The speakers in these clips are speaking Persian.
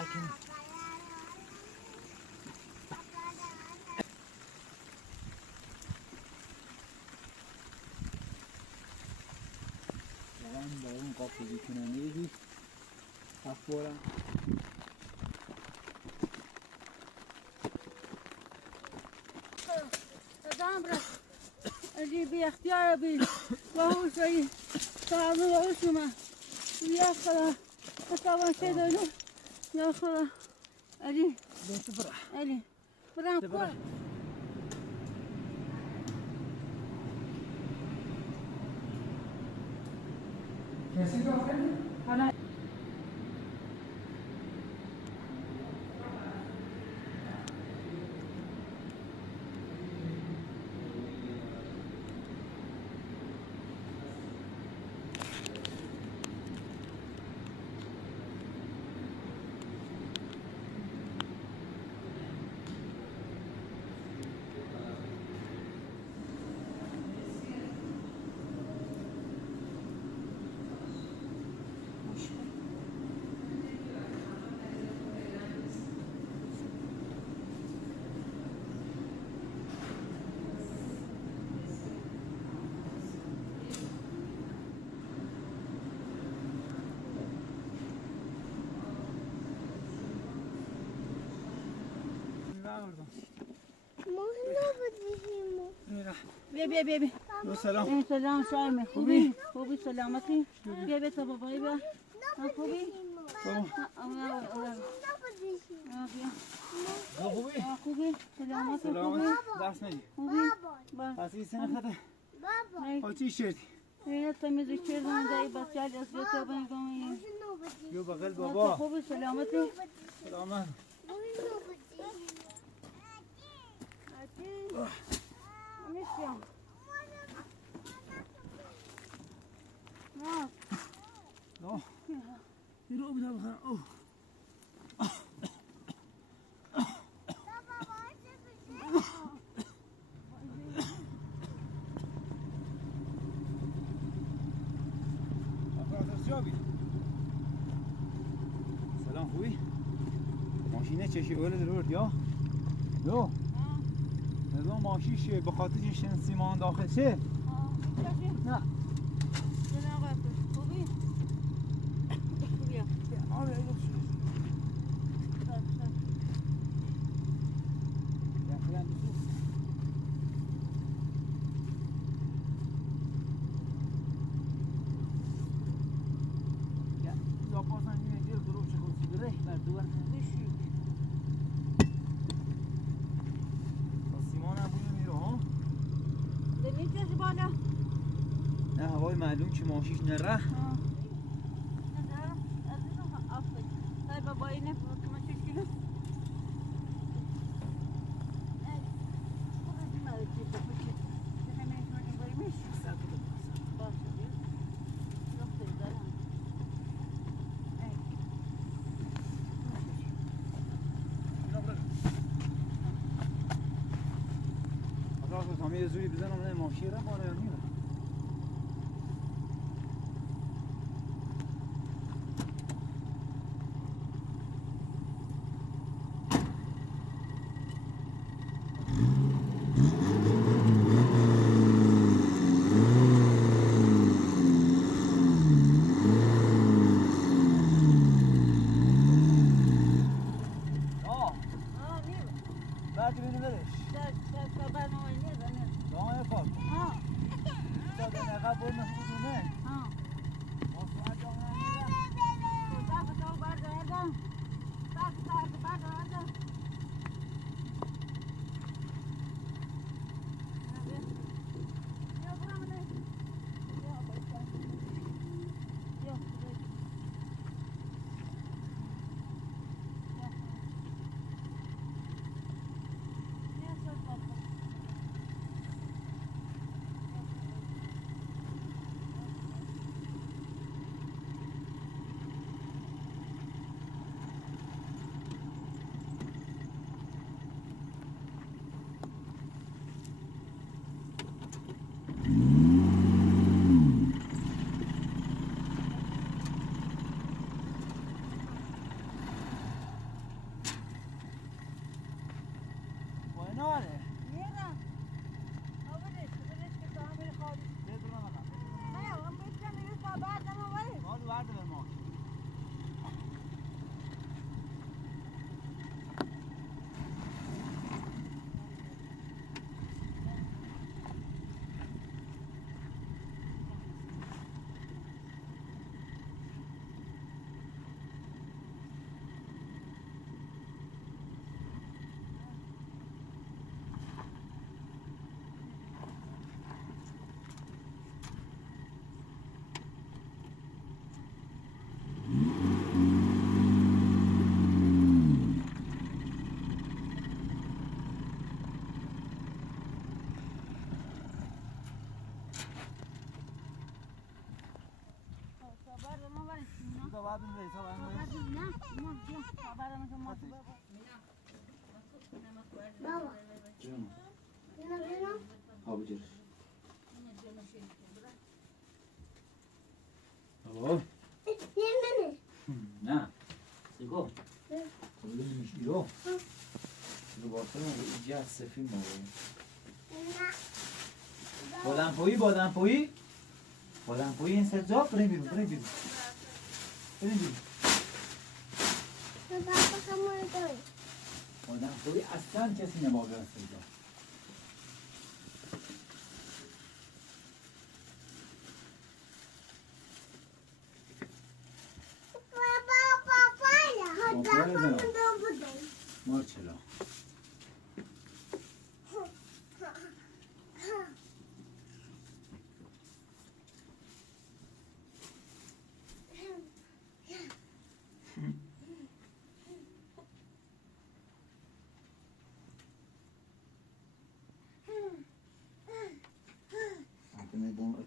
لكن الان با اون قافلی کنانی دی افورا دامبرا اجي باختيار بي وهو شيء تعمل عشمة يا خلا طبعا شيء ده يا خلا اجي بيت برا اجي برام كور कैसी डॉक्टर खाना بیا بیا بیا دو سلام سلام شایمه خوبی خوبی سلامتی بیا بیا تا بابایی بیا خوبی خوبی خوبی سلامتی سلامت خوبی دست ندی خوبی اصلی سنه خده آچی شردی اینا تمیزی کردم دایی بچه از بیتا بنگم یو بغل بابا خوبی سلامتی سلامت میشیم نه یرو بده بخیر اوه سلام خوبی؟ ماشینه چشی اول درورد یا؟ یو نظام ماشیش به خاطر چشن سیمان داخل شه؟ نه خوبی؟ آره ایدو شد یا پاسن یه دیر درو چه خوصی بره بردوار نشید سیمان هم بویم میره ها؟ دنی چش بالا؟ نه هوای معلوم که ماشیش نره Sai babayı ne bakıma çekilir? Evet. Bu da cimri bir paket. Hemen böyle koymuş. Başlıyor. Yok da güzel ha. Evet. Arkadaşlar tam yazıyı bizden ama ne mafşire bana yanıyor. تو بعد می‌ذاری تا بعد می‌ذاری. نه نه جون خبرم که ما بابا جون اینا بینم آب جرش بابا این منه نه سیگو کلی میشی رو رو باطن رو اینجا سفی مورد نه بادمپایی این سجا بریم بیرون بریم بیرون بابا همون داری بادمپایی اصلا کسی نباید از سجا پاپایا پاپایا حتی زنم. همون دو بوده مار چرا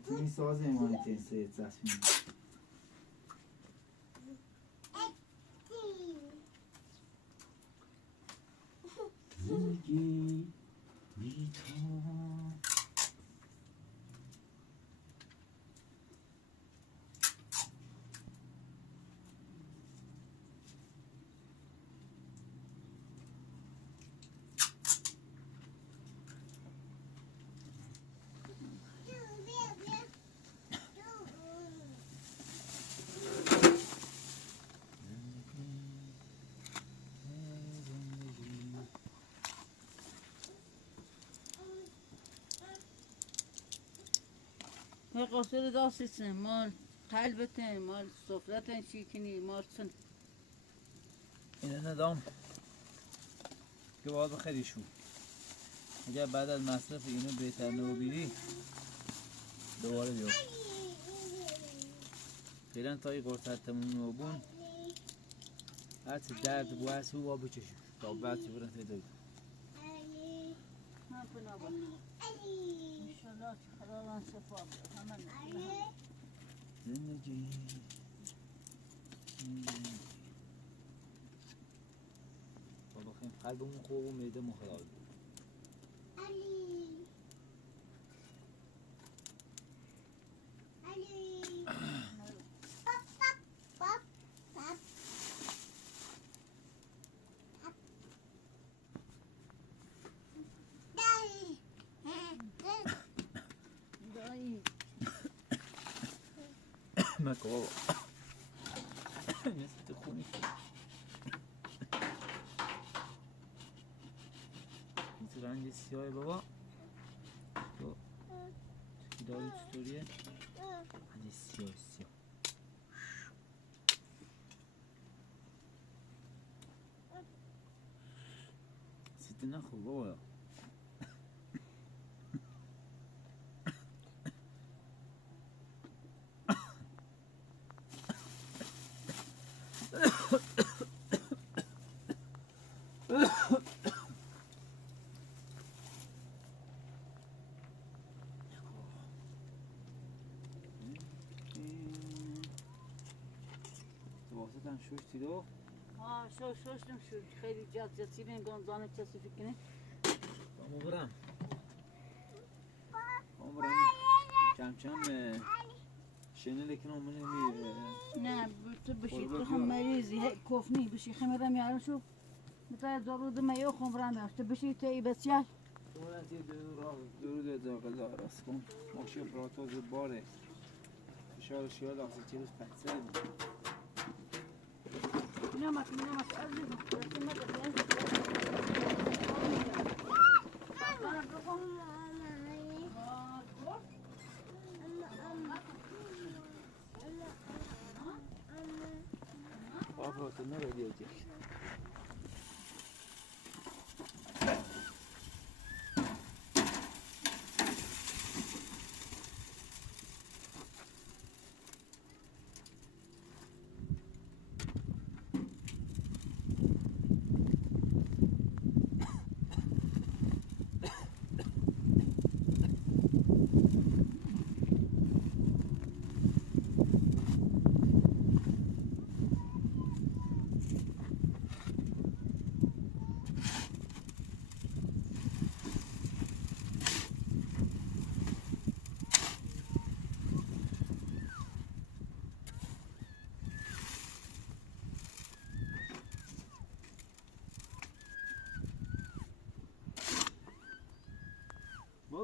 Ti sazı emanet etsesmin. زندگی بی تو ما قصد داستیم مال قلبتن مال سفرتن شیکنی مال سن اینه ندام که باید بخیری شو اگر بعد از مصرف اینو بهتر نبیری دوباره بیار فعلا تا این قرصت تموم نبون هرچه درد بو هست او بچشو تا بعد چی برن پیدا هم بنابر انشالله که خداوند شفا بده همه زندگی بابا خیلی قلبمون خوب و معده‌مون خراب دایی مکو بابا مثل تو خونی این تو رنگ سیاه بابا تو داری چطوریه؟ رنگ سیاه سیتی نخور بابا تو واسطم شوشتی دو ها شوشتم شو خیلی جد من گندانه کسی فکر کنه بامو برم کم شنه لیکن آمونه نه تو بشی تو هم مریضی کفنی بشی خمیرم یارم شو متى ضروري ما يخم رامي تبشي تي بسيار دولتی درود داغل راست کن ماشی پراتوز باره فشار شیال آخسی چیروز پتسه نمك أرجو لكن ما تبين پراتوز نرو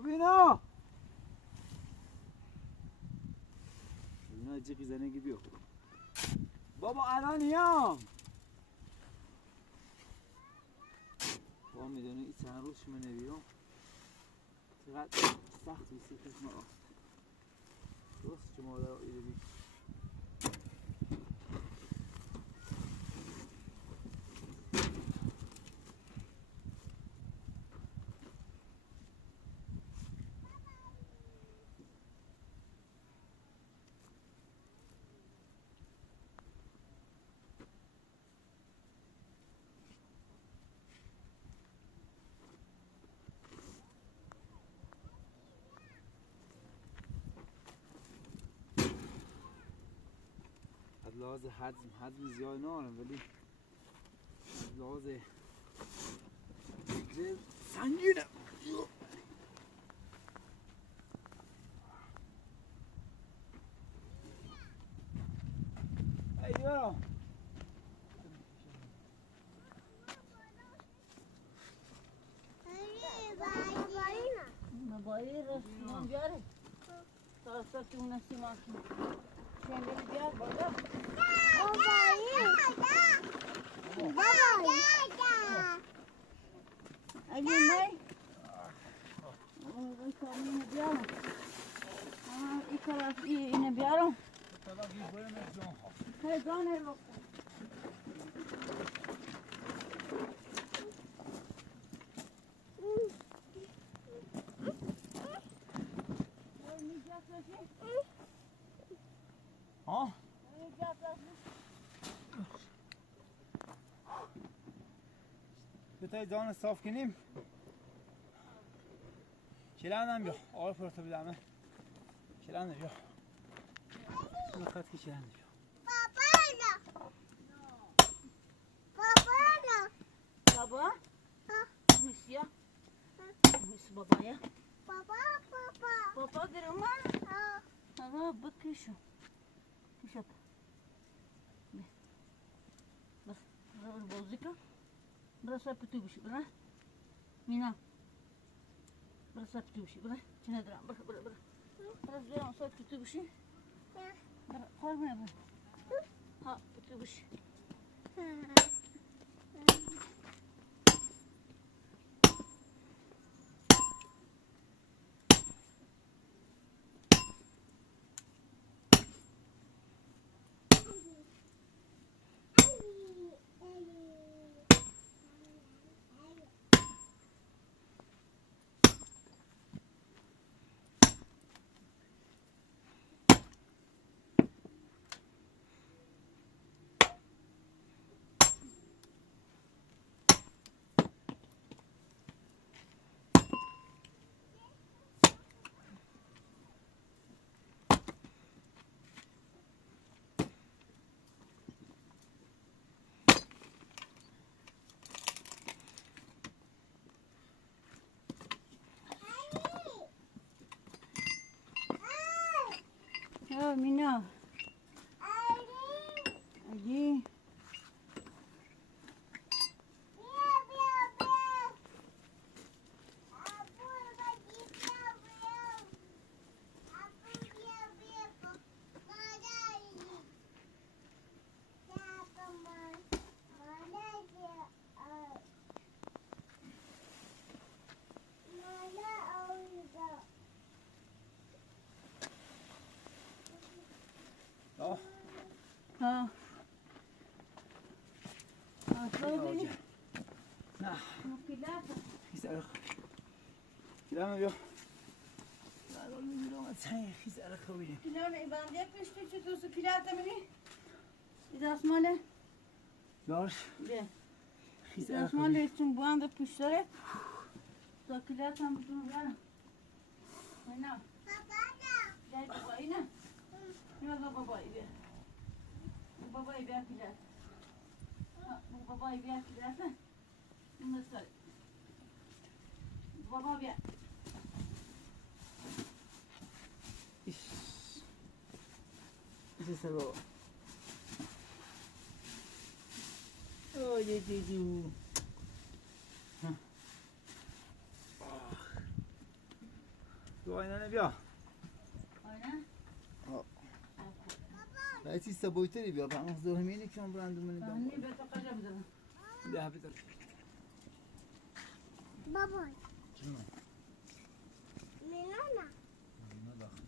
بینا بینا جیقی زنگی بیو بابا الانیام با میدونی این چند روز شما نبیرم چقدر سخت بیسی کس ما رفت درست شما در آیده بید لحاظ حجم زیاد نارم ولی لحاظ سنگینه ای دیوارا مبایی را سیمان بیاره تا که اون سیمان شنگلی بیار بالا اگه نه این کارینو بیارم این کار اینو بیارم خیلی جانه رو ها بتای دان صاف کنیم چلندم بیا آره پرتا بدمه چلنده بیا نخواهد که چلنده بیا بابا میسیا میس بابایا بابا در اومد بابا بکشو کشو بس برو بازی کن برو سر پتو بشی برو مینا برو سر پتو بشی برو چه ندارم برو برو برو سر پتو بشی برو قربونه برو ها پتو بشی مینا اگه ها نه مشکلات خیز ارخ کلامه بیا خیز ارخ خوبیه کلام ایبانده پشتی چه دوست کلات منی دست ماله باش بیا خیز ارخ دست ماله چون باند پشت داره تا کلات هم بتونم بیارم نه جای بابایی نه یا بابایی بیا بابایی بیا کلات بابایی بیا کلات نه مثلا بابا بیا چه سر بابا اوه جیجو آینه بیا آینه؟ رئیسی سبویتری بیا پس زور همینی که من برندمونی فهمی به تو قجا بدارم بیا بدار بابا جون مینا نه نه داخل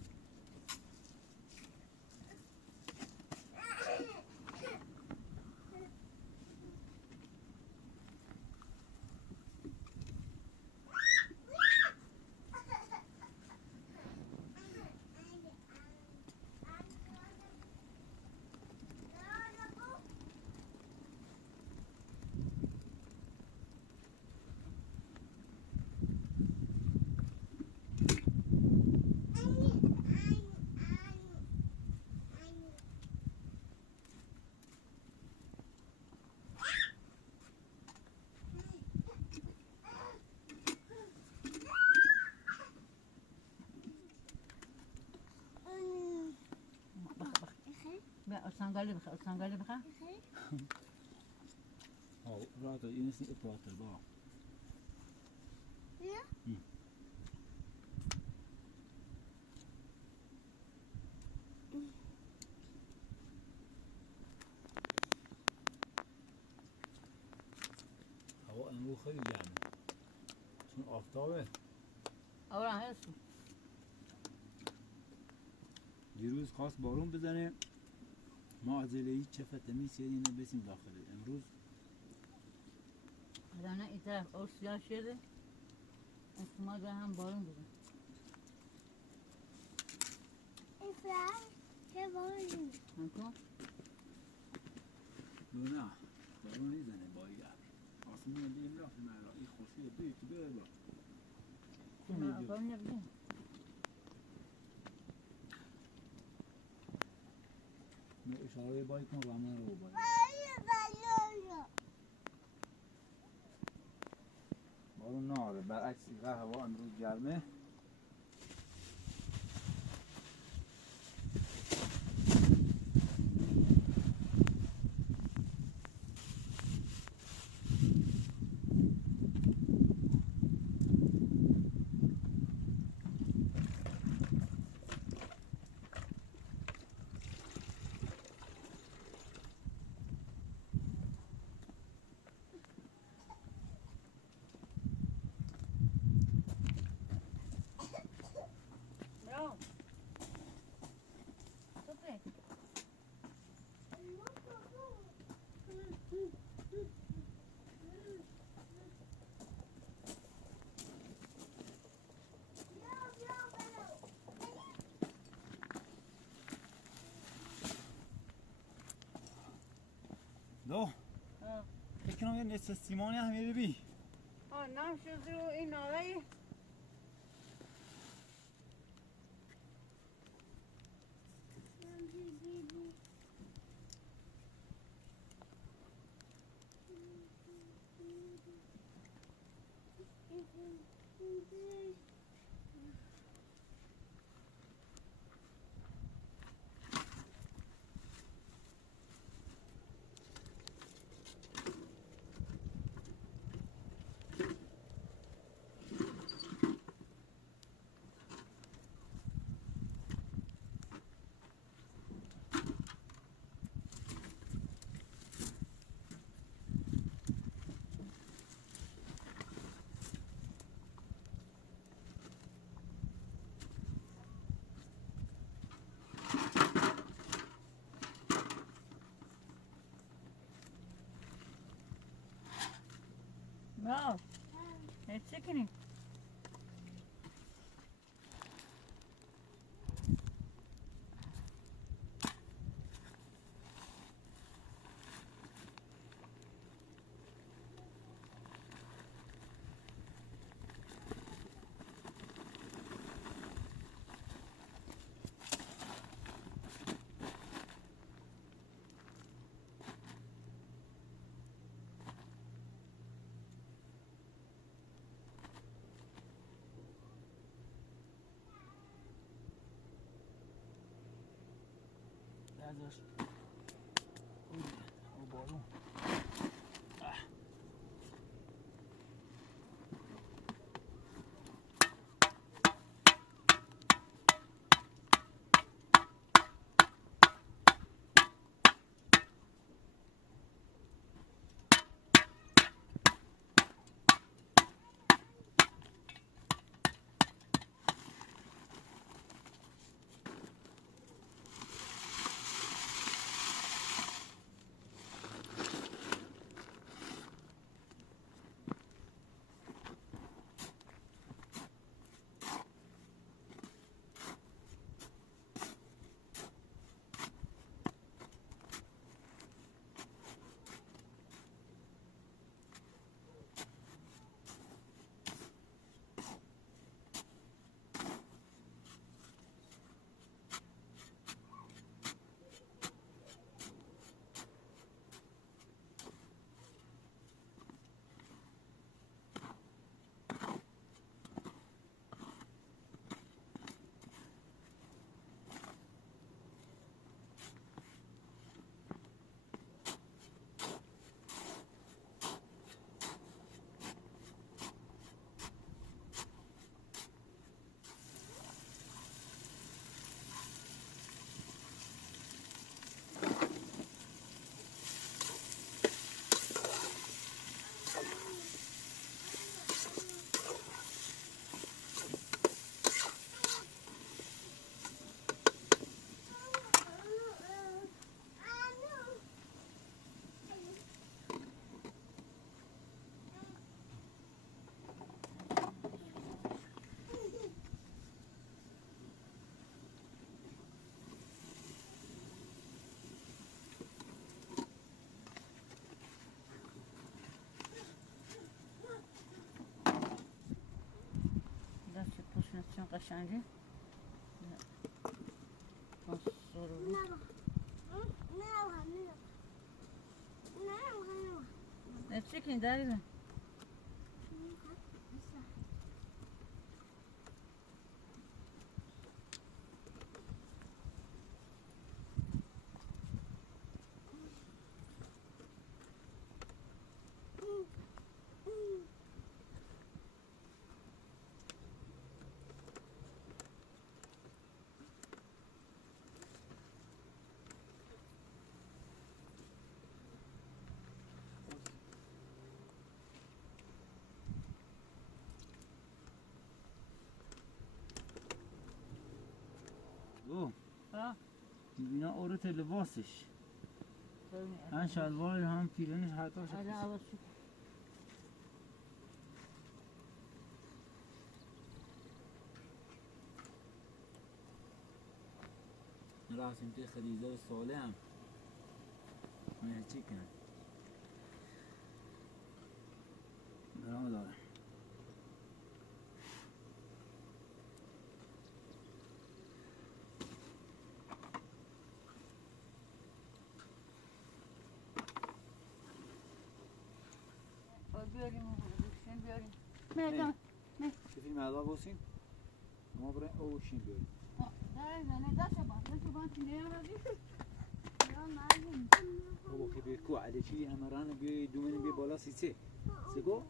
بیا سنگالی بخواه سنگالی بخواه راه این است اپراتور با هوا امروز خیلی گرمه چون آفتابه اورا هستم دیروز خواست بارون بزنه ما عجله هیچ چه فتمی سیرینه بسیم داخله امروز الان این طرف اور سیاه شده احتمال به هم بارون بزن این فرق چه بارونی نکن نه بارون نیزنه بایی گرم آسمون دیم رفت مرا این خوشی دوی تو بیاره با ما بارون نبودیم نه اشاره بایی کن رامن رو بایی بارون ناره برعکس اینقدر هوا امروز گرمه برو سپه دو فکر کنم یه نصف سیمانی هم میره بی نام شد رو این ناوی برو چه کنی؟ ازش او بارون قشنگه چیکین داری؟ اینا عورت لباسش هم شلوار هم پیرنش هر تاش راسم تی خریده و ساله هم من چی کنم برام دارم بیاریم بیاریم نه شوفی ماذا بوسين ما برای اوشین بیاریم نه داشته باید بابا که بیرکو علی چی همران بیای دومین بی بالا سیسه سگو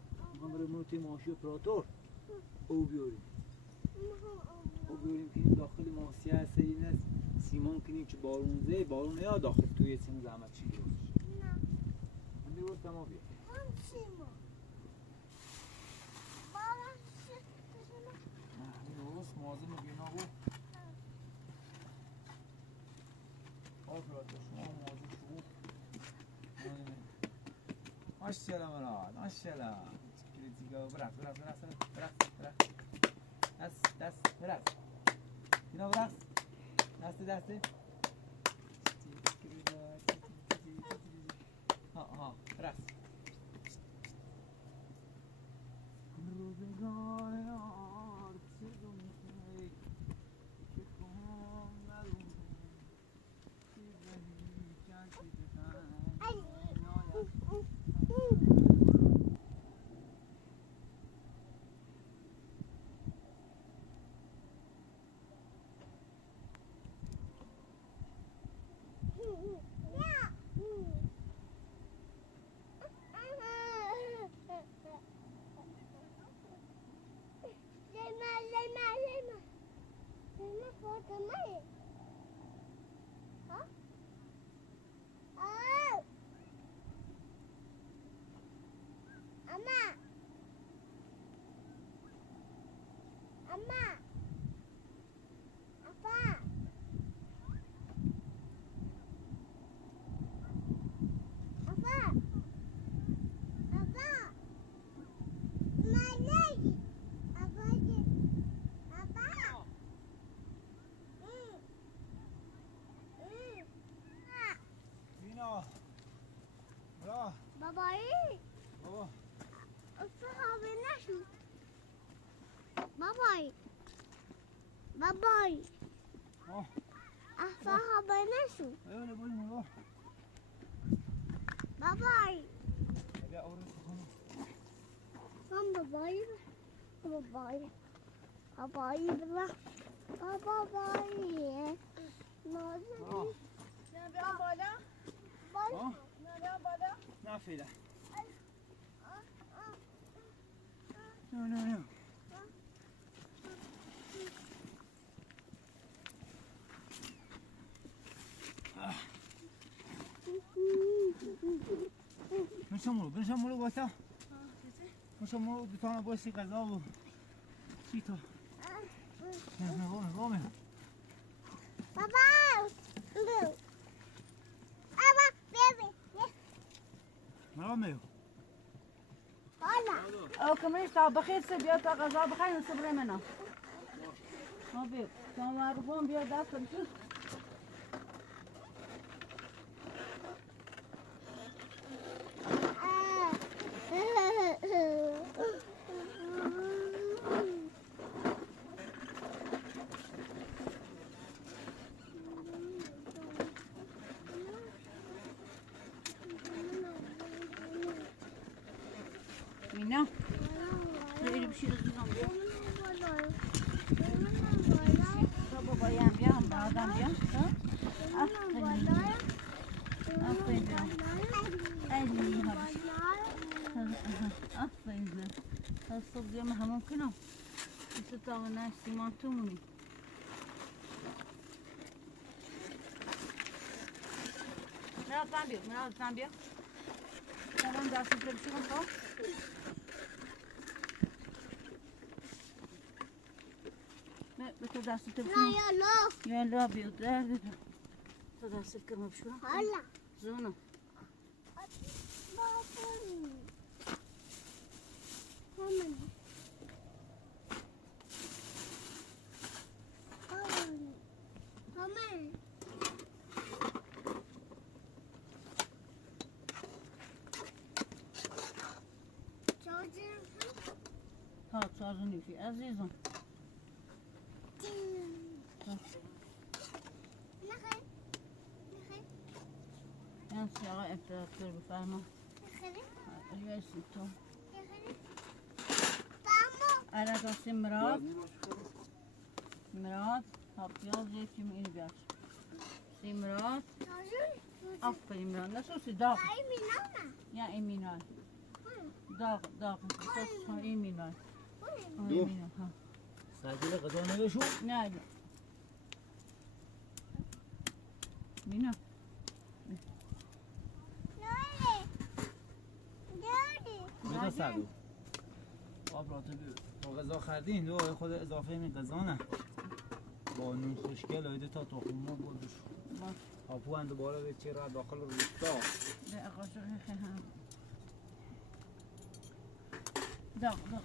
هم برای منو تی ماشی و پراتور او بیاریم که این داخل ماسیه هست این است سیمان کنیم که بارونزه بارون یا داخل توی سیم زحمت چی بیارش من بیرور تمام بیار درست موازم بینا و آفراد شما موازم شما ماشالله مراد ماشالله کلیتیگا برقص دست برقص بینا برقص دست ها برقص روزگار یار چیزو میخوای که کنم ندارم چیزی چنچی بابایی بابا اصحابی نشو بابایی اصحابی نشو ايوه بریم بابا بابایی بیا اورو سخونی هم بابایی بلا بابایی نازنی نه بیام بالا نه فعلا نه بنشمولو باتا بنشمولو دوتانه بایستی غذا و چی تو نه بابا مرامه حالا کمیش تا بخیر سه بیا تا غذا بخیر نصب رمنا ما بیا تا معروفون بیا دست بشو بعدم بیا آفرین خیلی آفرین تا صبح دیگه همون کنم بیست تا نه سیمان تو مونی مراد بیا الان دستی تو بشون خب به تو دستی تو بشون یا لا بیاد در تو دستی کرم بشون حالا زونو ها چارزونی فی عزیزم این سیاقه افتراکتر بفرما ریاسی تو على راسي مراد ها پیاز یکیم این بیار سی مراد آفرین مراد نسوسی داغ یا ایمینای داغ سس ها ایمینای ها سجل غذا نبشو نه مینا بدا سردو آب را تو غذا خردین دو خود اضافه می غذا نه با نون خوشگل هایده تا تخم مرغ بودش آپو هم دوباره به چه را داخل روستا نه قاشق هم داغ داغ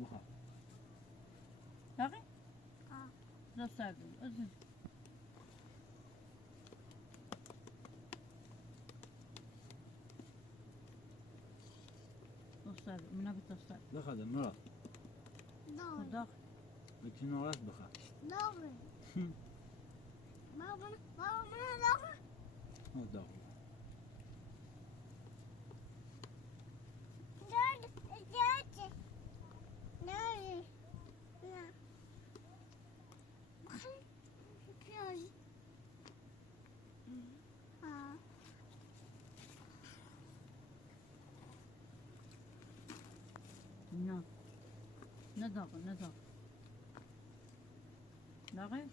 بخواه داغی؟ دو سردو ازید توستر منا بتوستر بخواه مراد داغ به کنارت بخواه داغ نه داغ داغه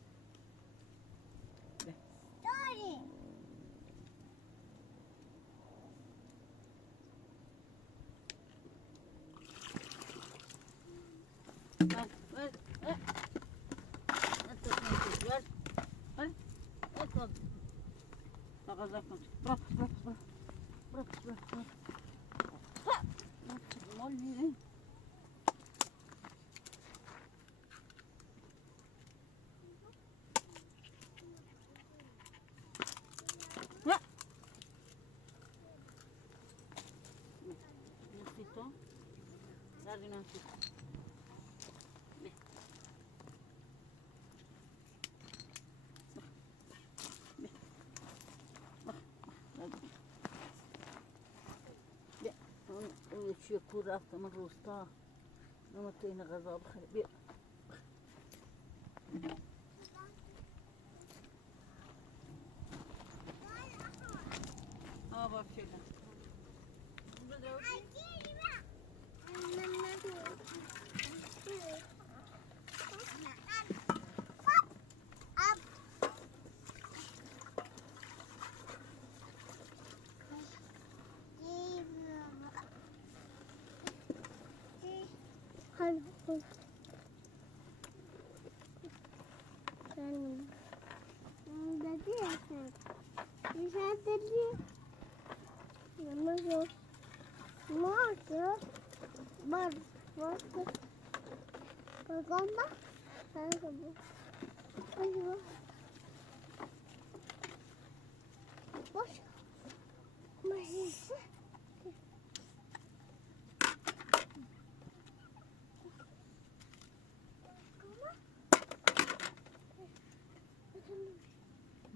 چیه کور رفتم روستا نمت این غذا بخیر بیا آبا شده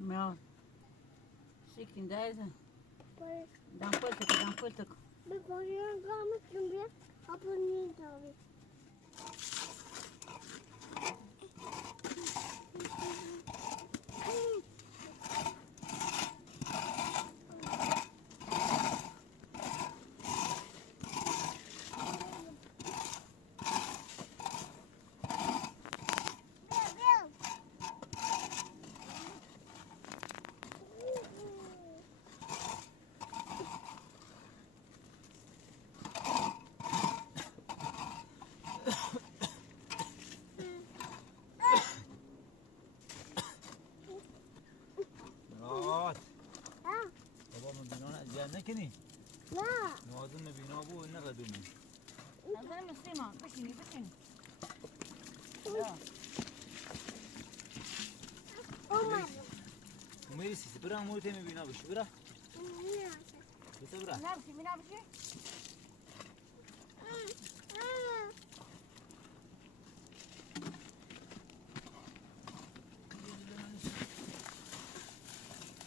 Mel, sikin deze. Dan puerto. Before you come to me, open your door. نکنی؟ نه نازم بینا بود نه قدومی نظرم مسلمان بشینی بشینی یا اومد میری سیسی برا امور تیمی بینا بشی برا بسه برا نبشی می نبشی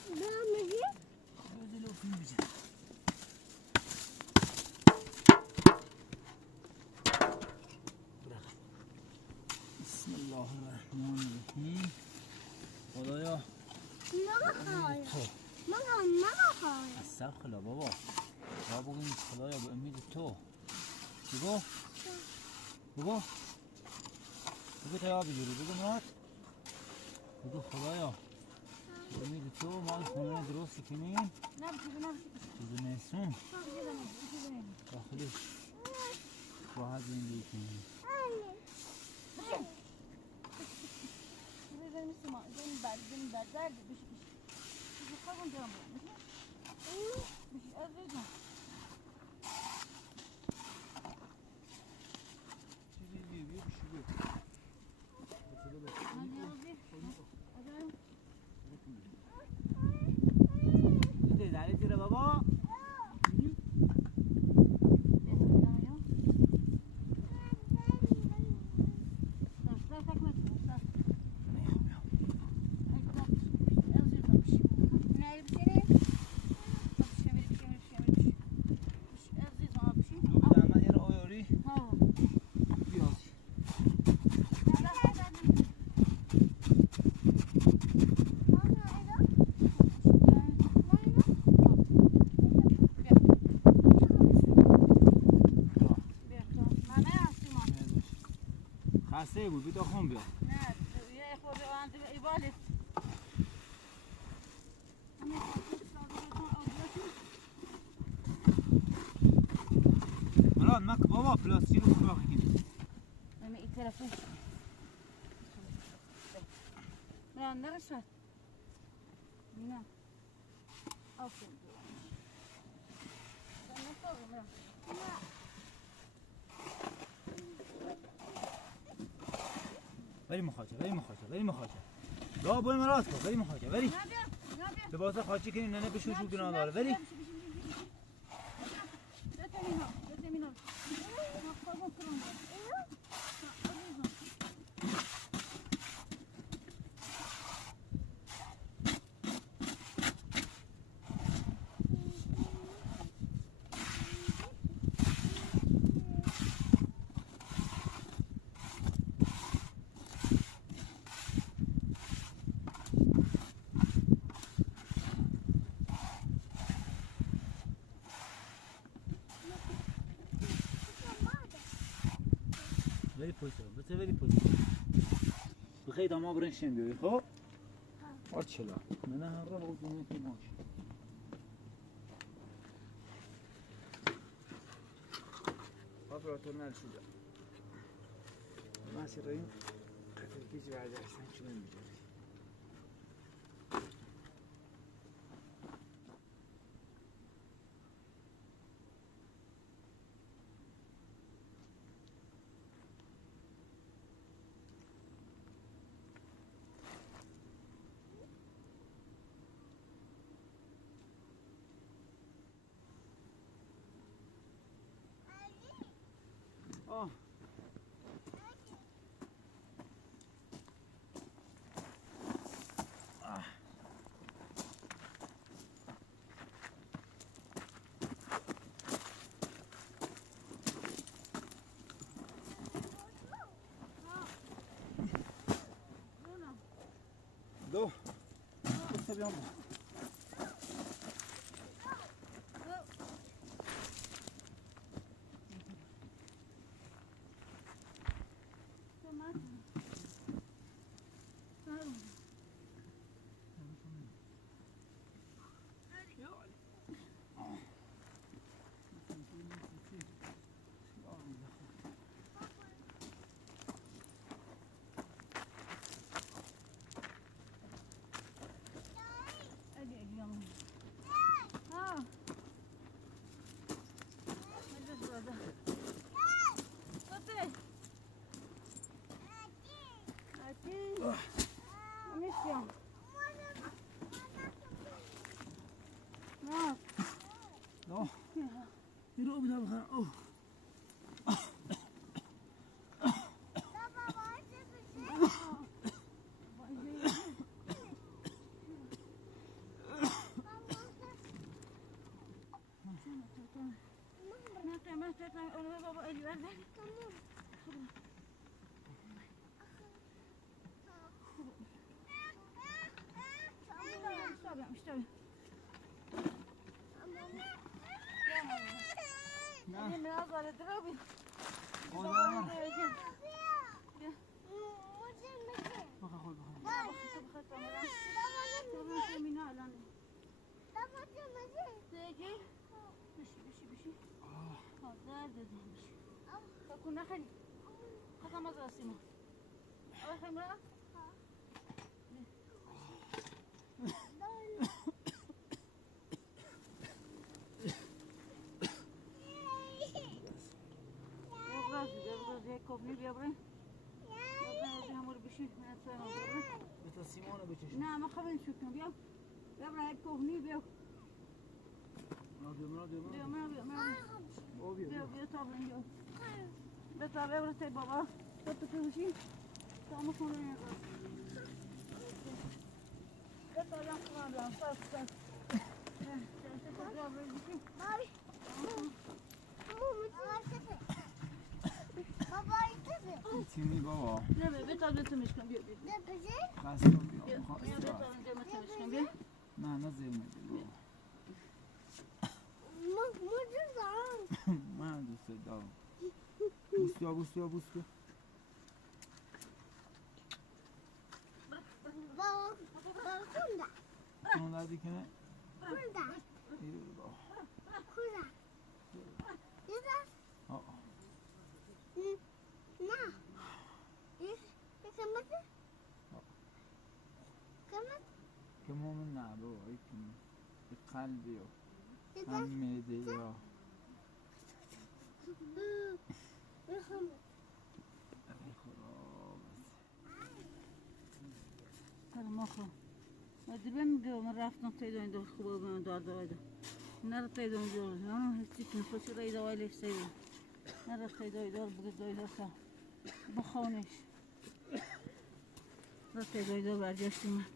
دامجی روزی لو فیلم بجن برا بسم الله الرحمن الرحیم خدایا نخواهی تو نخواهی استغفر بابا با بگیم خدایا به امید تو بگو بگو بگو تا یابی جوری بگو مراد بگو خدایا به امید تو ما خونه درست کنیم نبشی زمستون داخلش راحت زندگی کنیم بزنیم مسلمان زنیم بعد درد بشی خواهیم درام برم بشی عزیزم بابا خسته بود بیتا خون بیا نه یه خود آن ایباله مراد مک بابا پلاستیک رو سراخ کنیم اما این تلفن مراد نرسد نه آفرین بری مخاطره لا بوی مراد کن بری مخاطره بری لباسا خاچی کنیم نه بشوش و گناه داره بری بری پویسه بری پویسه بخیت اما برنشین بیایی خب چلا من هر را بگو دونه که ماش آپراتور نل شده من سراییم خطر کیچ برده هستن چون میجاری آه دو بسته بیام او بودم بخورم اوه نه ما خواهیم شکن بیا بیا برای کوهنی بیا بیا تا بیا بیا تا بیا برای بابا تو توشی تا ما خونه نیست بیا تا بیا خونه بیا فرست تیمی بابا نه بیا تا تو میشکن بیا بیا خستم بیا بیا تا اینجا میشکن بیا نه زیر میدی بابا من دوست دارم بوس بیا اون لازی که نه که مومن نه بابا ایتون قلبی و هم میده یا ما خو ما دربم جو من رفتم تیدو این دو خوبه من داده نرا تیدو این دو نه هیچی کنفوسی رای دوایلش تیدو نرا تیدو این دو بگه دویدو سا بخونش را تیدو این دو برگشتیم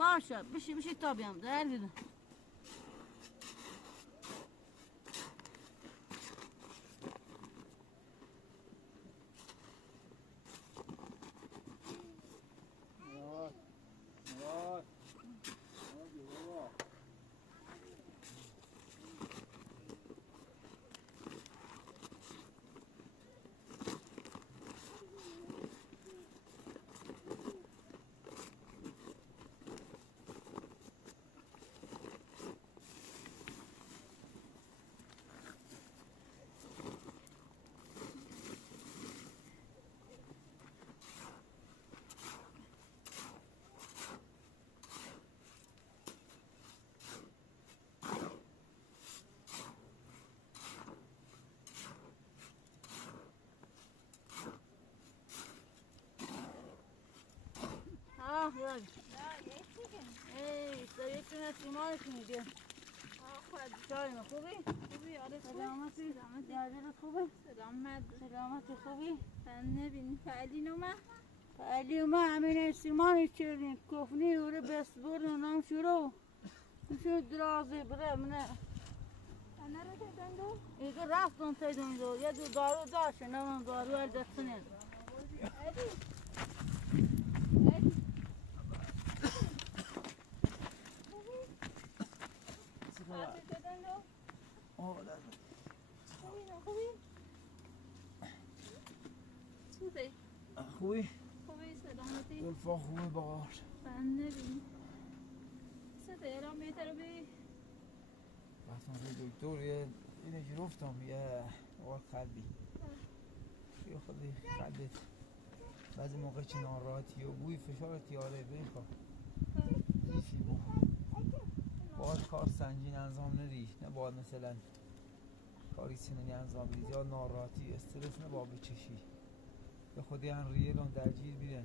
باشه بشی تا بیام در بیدم Hadi. Sayıkına simay kıydı. Çay mı خوبی؟ خوبی آره سلامتی یادت خوبه؟ سلامتی خوبی؟ من نبینی فعلی نومه؟ فعلی ما همین سیمانی چردین کفنی وره بست بردن نام شروع میشه درازه بره منه انا رو تدن دو؟ ایگه رفتم تیدون دو یه دو دارو داشته نمون دارو دستنه ادی خوبی؟ خوبی سلامتی؟ ولفا خوبی باش من نبینی صدای را میتر بی رفتم روی دکتر اینه که رفتم یه آقای قلبی یه خودی قلبت بعضی موقع چه ناراحتی و بوی فشارتی آره بخواه ایشی باید کار سنجین انجام ندی نه باید مثلا کاری سیننی انجام بدید یا ناراحتی استرس نبا بچشی به خودی هم ریه لون درگیر بیرن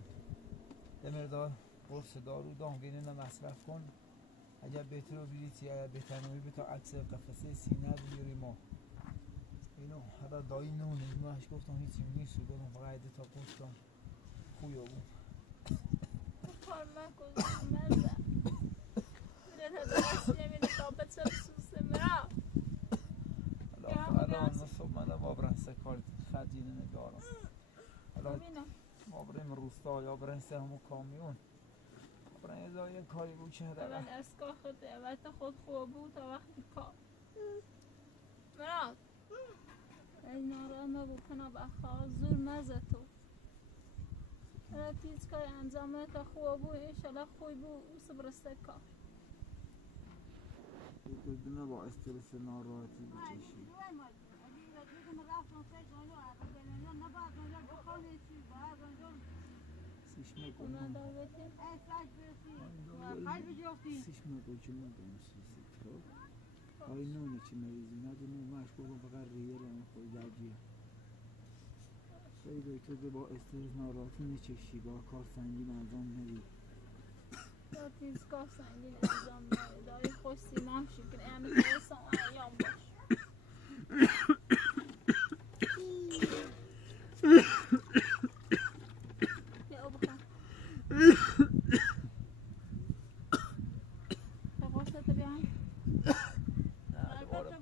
دمردار قرص دارو دانگینه نه مصرف کن اگر بهتر رو بیدید یا بهترنامی به تا عکس قفسه سینه بیاری ما اینو حالا دایی نونه اینو هش گفتم هیچی نیست و گفتم فقط عده تا گفتم خویه بود کار مکن مرزه میره تا نمیده تا چه سوسه مرا حالا نصف من بابرن سکار خدینه نگارم حالا ما بریم روستا یا بریم سه همون کامیون برای ازای یه کاری بود که من از کار خود وقت خود خوب بود تا وقتی کار مراد این نارا نبود کنه بخواه زور مزه تو رفت هیچ کاری انجام تا خوب بود انشالله خوب بود سبرسته کار بدون با استرس ناراحتی بچشی سیش اونا مکن دعوتی سیش مکن چه مکن سیش آی نونه چی مریضی ندونه ماش بگم فقط ریه رو خود درگیه خیلی تو با استرس ناراحتی نچشی با کار سنگین انجام ندی تا تیز کار سنگین انجام میده داری خوش سیمام شکر یعنی فرستم ایام باش بیا او بخواه تا خوشت بیان نه دوباره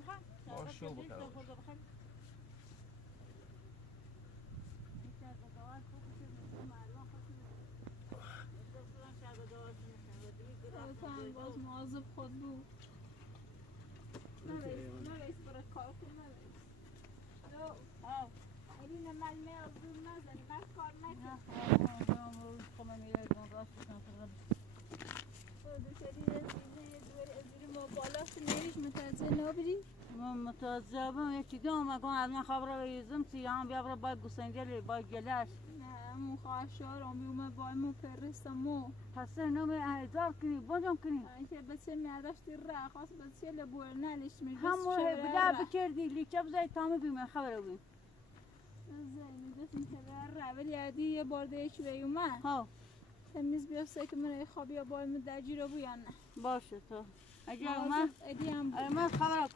باشو بکنم هم باز مواظب خود بود نرئیس برای کار کن نرئیس این من از دور نزنی من کار نکنم ما بالا نمیش متوجه نبری من متعجبم یکی دو مگم از من خبر ریزم سیام بیا برای باید گوسنگلی باید گلش نه مو خواهشار بیومه باید مو پرستم مو پس اینو به احضار کنی بانجام کنی اینکه بچه میاداشتی را خواست بچه لبور نلیش میگوست همون بلا بکردی لیچه بزای تامه بیمه خبره بیم زي میگوست اینکه را ولی عادی یه بار دیش بیومه ها تمیز بیافته که من خوابی یا باید مدرجی رو بیان نه باشه تو اگر اومد ادی هم بود اومد خبره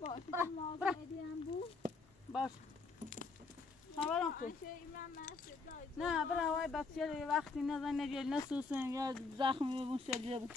باشه مازه ادی هم بود باشه خبرم کن نه برای وای بچه یه وقتی نزن نجیل نسوسن یا زخمی بون شلیده بود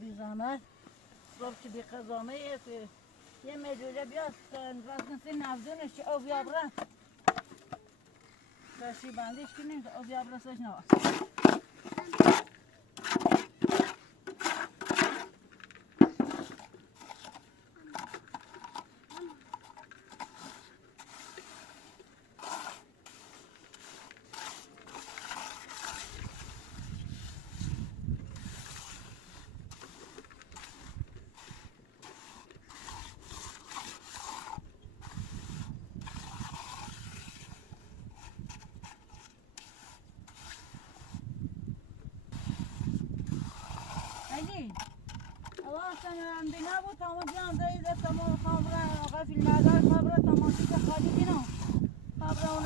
بی زحمت صبح که بی قضامه یه مجوله بیاد وزنسی نفدونش که او بیابرن داشتی بندیش کنیم که او بیابرسش نواست دیگه بود تمام جان دایی ده تمام خبره آقا فیلم دار خبره تمام چیز خالی دینا خبره اون